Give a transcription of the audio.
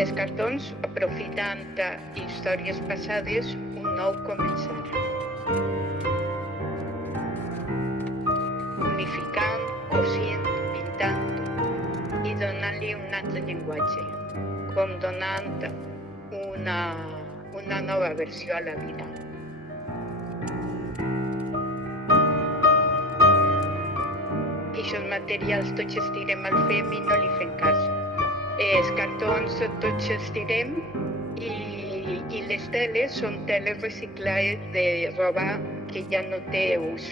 Els cartons, aprofitant històries passades, un nou començar. Unificant, cosint, pintant i donant-li un altre llenguatge, com donant una nova versió a la vida. Aquests materials tots els tirem al fem i no li fem cas. Els cartons tots els tirem i les teles són teles reciclades de roba que ja no té ús.